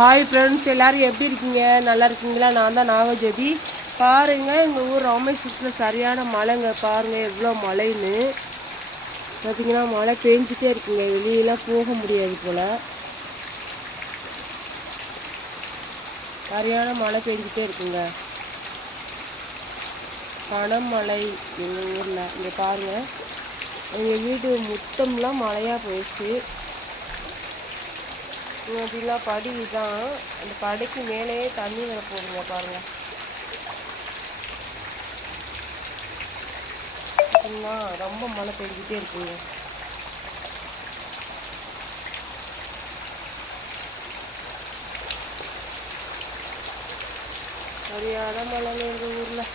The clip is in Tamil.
ஹாய் ஃப்ரெண்ட்ஸ், எல்லோரும் எப்படி இருக்கீங்க? நல்லா இருக்கீங்களா? நான் தான் நாகஜோதி. பாருங்கள், எங்கள் ஊர் ராமேஸ்வரத்தில் சரியான மழைங்க. பாருங்கள் எவ்வளோ மழைன்னு. பார்த்திங்கன்னா மழை பெஞ்சிட்டே இருக்குங்க. வெளியெல்லாம் போக முடியாது போல். சரியான மழை பெஞ்சிட்டே இருக்குங்க. கனமழை எங்கள் ஊரில். இங்கே பாருங்கள், எங்கள் வீடு மொத்தம்லாம் மழையாக போயிடுச்சு. அப்படிலாம் படி தான், அந்த படிக்கு மேலேயே தண்ணி வர போடுங்க. பாருங்கள், பார்த்தீங்கன்னா ரொம்ப மழை பெஞ்சிட்டே இருக்குங்க. சரியான மழைங்க எங்கள் ஊரில்.